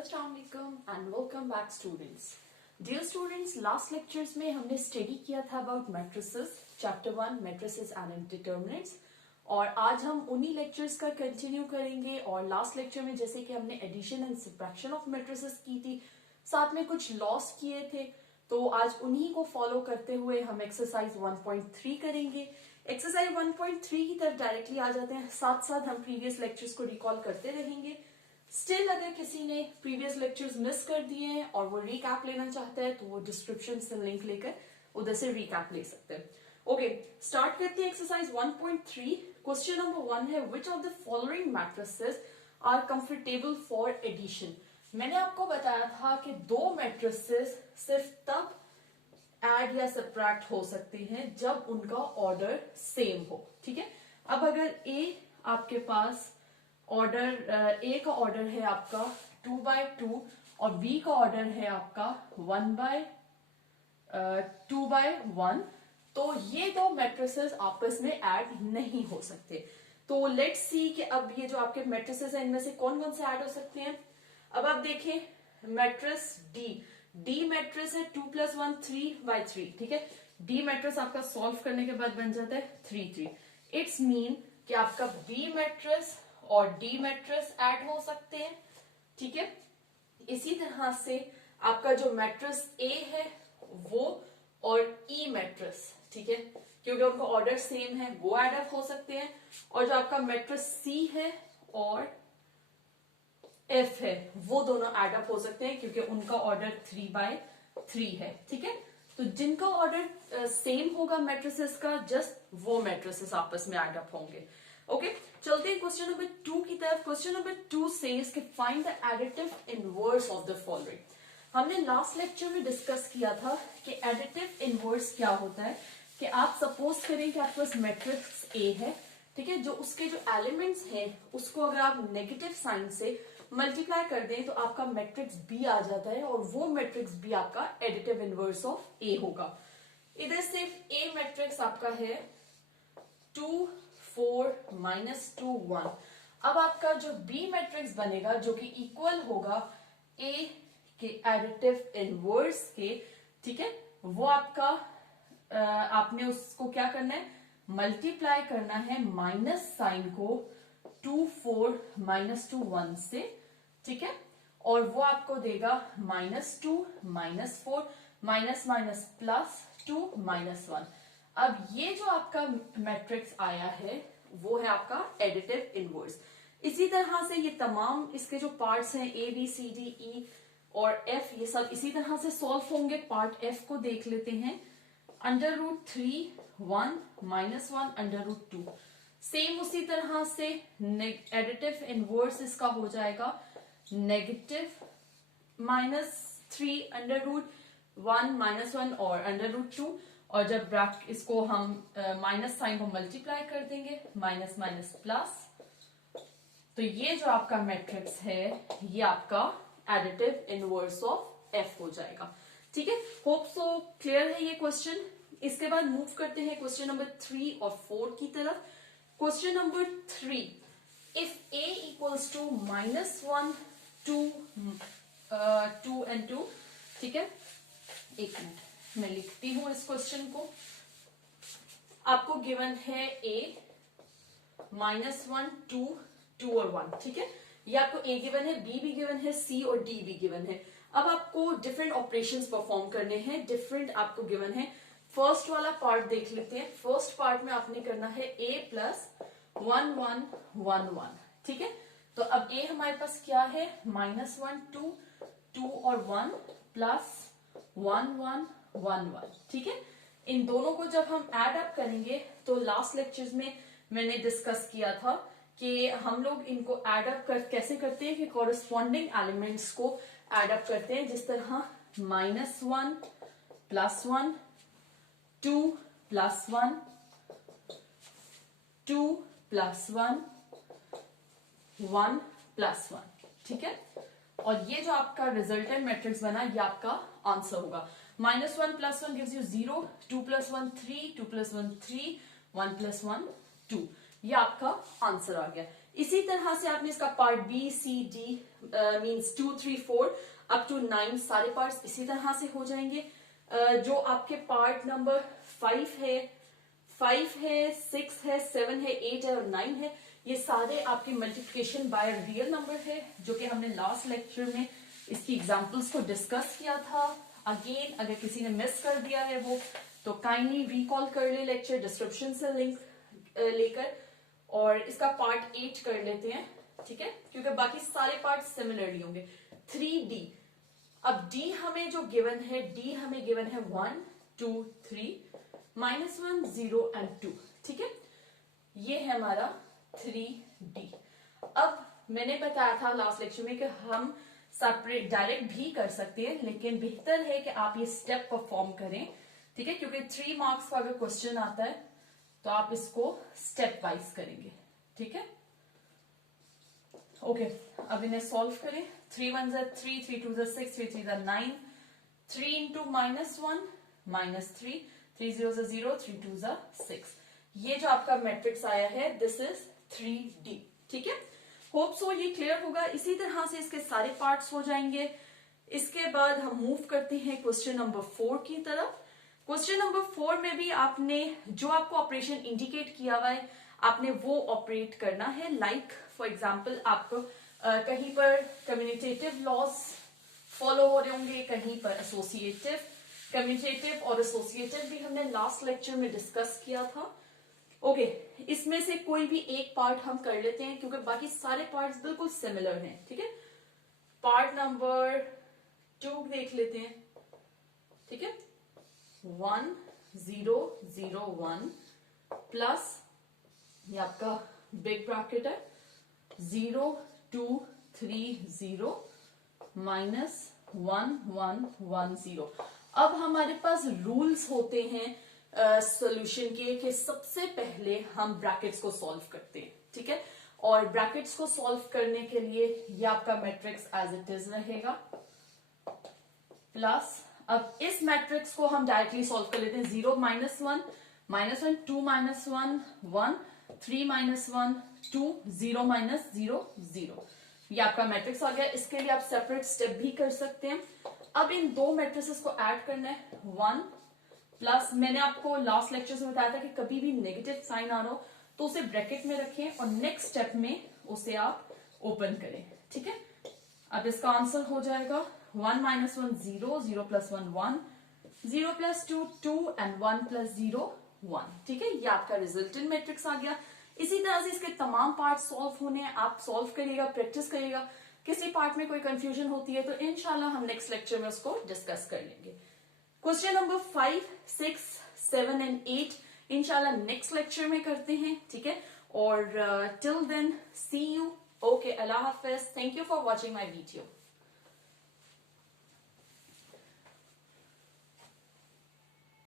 अस्सलाम वालेकुम and welcome back students. Dear students, last lectures में हमने स्टडी किया था about matrices, chapter 1 matrices and indeterminates, और आज हम उन्हीं लेक्चर्स का कंटिन्यू करेंगे। और लास्ट लेक्चर में जैसे कि हमने addition and subtraction of matrices की थी, साथ में कुछ लॉस किए थे, तो आज उन्हीं को फॉलो करते हुए हम एक्सरसाइज 1.3 करेंगे। एक्सरसाइज 1.3 की तरफ डायरेक्टली आ जाते हैं, साथ साथ हम प्रीवियस लेक्चर्स को रिकॉल करते रहेंगे। स्टिल अगर किसी ने प्रीवियस लेक्चर्स मिस कर दिए हैं और वो रिकैप लेना चाहता है तो वो डिस्क्रिप्शन से लिंक लेकर उधर से रिकैप ले सकते हैं। ओके, स्टार्ट करते हैं एक्सरसाइज 1.3। क्वेश्चन नंबर 1 है, which of the following matrices are comfortable for addition. मैंने आपको बताया था कि दो मैट्रिसेस सिर्फ तब ऐड या सब्ट्रैक्ट हो सकते हैं जब उनका ऑर्डर सेम हो। ठीक है, अब अगर ए आपके पास ऑर्डर ए का ऑर्डर है आपका 2/2 और बी का ऑर्डर है आपका 1/2/1, तो ये दो मैट्रिसेस आपस में ऐड नहीं हो सकते। तो लेट्स सी कि अब ये जो आपके मैट्रिसेस हैं इनमें से कौन कौन से ऐड हो सकते हैं। अब आप देखें मैट्रिस डी मैट्रिस है 2 + 1 3/3। ठीक है, डी मैट्रिस आपका सॉल्व करने के बाद बन जाता है 3 इट्स मीन कि आपका बी मैट्रिस और डी मैट्रिस ऐड हो सकते हैं। ठीक है, इसी तरह से आपका जो मैट्रिस ए है वो और ई मैट्रिस, ठीक है, क्योंकि उनका ऑर्डर सेम है, वो ऐड अप हो सकते हैं। और जो आपका मैट्रिस सी है और एफ है वो दोनों ऐड अप हो सकते हैं क्योंकि उनका ऑर्डर 3/3 है। ठीक है, तो जिनका ऑर्डर सेम होगा मैट्रिसेस का, जस्ट वो मैट्रिसेस आपस में ऐड अप होंगे। ओके, चलते हैं क्वेश्चन नंबर 2 की तरफ। क्वेश्चन नंबर 2 सेज कि find the additive inverse of the following. हमने लास्ट लेक्चर में डिस्कस किया था कि एडिटिव इनवर्स क्या होता है। कि आप सपोज करें कि आपके पास मैट्रिक्स ए है, ठीक है, जो उसके जो एलिमेंट्स हैं उसको अगर आप नेगेटिव साइन से मल्टीप्लाई कर दें तो आपका मैट्रिक्स बी आ जाता है, और वो मैट्रिक्स बी आपका एडिटिव इनवर्स ऑफ ए होगा। इधर सिर्फ ए मैट्रिक्स आपका है 2 4 -2 1। अब आपका जो बी मैट्रिक्स बनेगा जो कि इक्वल होगा ए के एडिटिव इनवर्स के, ठीक है, वो आपका आपने उसको क्या करना है, मल्टीप्लाई करना है माइनस साइन को 2 4 -2 1 से। ठीक है, और वो आपको देगा -2 -4 माइनस माइनस +2 -1। अब ये जो आपका मैट्रिक्स आया है वो है आपका एडिटिव इनवर्स। इसी तरह से ये तमाम इसके जो पार्ट्स हैं A B C D E और एफ, ये सब इसी तरह से सॉल्व होंगे। पार्ट एफ को देख लेते हैं। √3 1 -1 √2, सेम उसी तरह से एडिटिव इनवर्स इसका हो जाएगा -3 √1 -1 और √2, और जब ब्रैकेट इसको हम माइनस साइन को मल्टीप्लाई कर देंगे माइनस माइनस प्लस, तो ये जो आपका मैट्रिक्स है ये आपका एडिटिव इनवर्स ऑफ एफ हो जाएगा। ठीक है, होप सो क्लियर है ये क्वेश्चन। इसके बाद मूव करते हैं क्वेश्चन नंबर 3 और 4 की तरफ। Question number 3, if a equals to -1 2 and 2, ठीक है, एक मिनट मैं लिखती हूं इस क्वेश्चन को। आपको गिवन है a -1 2 और 1, ठीक है, ये आपको a गिवन है, b भी गिवन है, c और d भी गिवन है। अब आपको डिफरेंट ऑपरेशंस परफॉर्म करने हैं, डिफरेंट आपको गिवन है। फर्स्ट वाला पार्ट देख लेते हैं। फर्स्ट पार्ट में आपने करना है a + 1 1 1 1, ठीक है, तो अब a हमारे पास क्या है, -1 2 और 1 + 1 1 1 1, ठीक है। इन दोनों को जब हम ऐड अप करेंगे तो लास्ट लेक्चर्स में मैंने डिस्कस किया था कि हम लोग इनको ऐड अप कैसे करते हैं कि कॉरेस्पॉन्डिंग एलिमेंट्स को ऐड अप करते हैं, जिस तरह -1 +1 2 +1 2 +1 1 +1, ठीक है, और ये जो आपका रिजल्टेंट मैट्रिक्स बना ये आपका आंसर होगा। -1 + 1 gives you 0, 2 + 1 3, 2 + 1 3, 1 + 1 2, ये आपका आंसर आ गया। इसी तरह से आपने इसका part B C D means 2 3 4 up to 9 सारे पार्ट्स इसी तरह से हो जाएंगे। जो आपके पार्ट नंबर 5 है 6 है 7 है 8 है और 9 है, ये सारे आपके मल्टीप्लिकेशन बाय रियल नंबर है, जो कि हमने लास्ट लेक्चर में इसकी एग्जांपल्स को डिस्कस किया था। अगेन अगर किसी ने मिस कर दिया है वो तो काइंडली रिकॉल कर ले लेक्चर, डिस्क्रिप्शन से लिंक लेकर, और इसका पार्ट 8 कर लेते हैं, ठीक है, क्योंकि बाकी सारे पार्ट सिमिलरली होंगे। 3D, अब D हमें जो गिवन है, D हमें गिवन है 1 2 3 -1 0 एंड 2, ठीक है, ये है हमारा 3D। अब मैंने बताया था लास्ट लेक्चर में कि हम सेपरेट डायरेक्ट भी कर सकते हैं, लेकिन बेहतर है कि आप ये स्टेप परफॉर्म करें, ठीक है, क्योंकि 3 मार्क्स का अगर क्वेश्चन आता है तो आप इसको स्टेप वाइज करेंगे, ठीक है। ओके, अब इन्हें सॉल्व करें। 3 1 3 3 2 6 3 3 9 3 इंटू -1 -3 3 0 0 3 2 6, ये जो आपका मैट्रिक्स आया है दिस इज 3D, ठीक है। होप सो ये क्लियर होगा। इसी तरह से इसके सारे पार्ट्स हो जाएंगे। इसके बाद हम मूव करते हैं क्वेश्चन नंबर 4 की तरफ। क्वेश्चन नंबर 4 में भी आपने जो आपको ऑपरेशन इंडिकेट किया हुआ है आपने वो ऑपरेट करना है। लाइक फॉर एग्जांपल आपको कहीं पर कम्युनिटेटिव लॉज फॉलो हो रहे होंगे, कहीं पर एसोसिएटिव। कम्युनिटेटिव और एसोसिएटिव भी हमने लास्ट लेक्चर में डिस्कस किया था। ओके, इसमें से कोई भी एक पार्ट हम कर लेते हैं क्योंकि बाकी सारे पार्ट्स बिल्कुल सिमिलर हैं, ठीक है। पार्ट नंबर 2 देख लेते हैं, ठीक है। 1 0 0 1 प्लस ये आपका बिग ब्रैकेट है 0 2 3 0 -1 1 1 0। अब हमारे पास रूल्स होते हैं सॉल्यूशन के कि सबसे पहले हम ब्रैकेट्स को सॉल्व करते हैं, ठीक है, और ब्रैकेट्स को सॉल्व करने के लिए ये आपका मैट्रिक्स एज इट इज रहेगा प्लस। अब इस मैट्रिक्स को हम डायरेक्टली सॉल्व कर लेते हैं। 0 -1 -1 2 -1 1 3 -1 2 0 -0 0, ये आपका मैट्रिक्स आ गया। इसके लिए आप सेपरेट स्टेप भी कर सकते हैं। अब इन दो मैट्रिसेस को ऐड करना है। 1 प्लस, मैंने आपको लास्ट लेक्चर में बताया था कि कभी भी नेगेटिव साइन आ रहा हो तो उसे ब्रैकेट में रखें और नेक्स्ट स्टेप में उसे आप ओपन करें, ठीक है। अब इसका आंसर हो जाएगा 1 -1 0 0 + 1 1 0 + 2 2 एंड 1 + 0 1, ठीक है, ये आपका रिजल्टेंट मैट्रिक्स आ गया। इसी तरह से इसके तमाम पार्ट सॉल्व होने हैं, आप सॉल्व करिएगा, प्रैक्टिस करिएगा। किसी पार्ट में कोई कंफ्यूजन होती है तो इंशाल्लाह हम नेक्स्ट लेक्चर में उसको डिस्कस कर लेंगे। क्वेश्चन नंबर 5 6 7 एंड 8 इंशाल्लाह नेक्स्ट लेक्चर में करते हैं, ठीक है। और till then see you, okay, अल्लाह हाफिज, thank you for watching my video.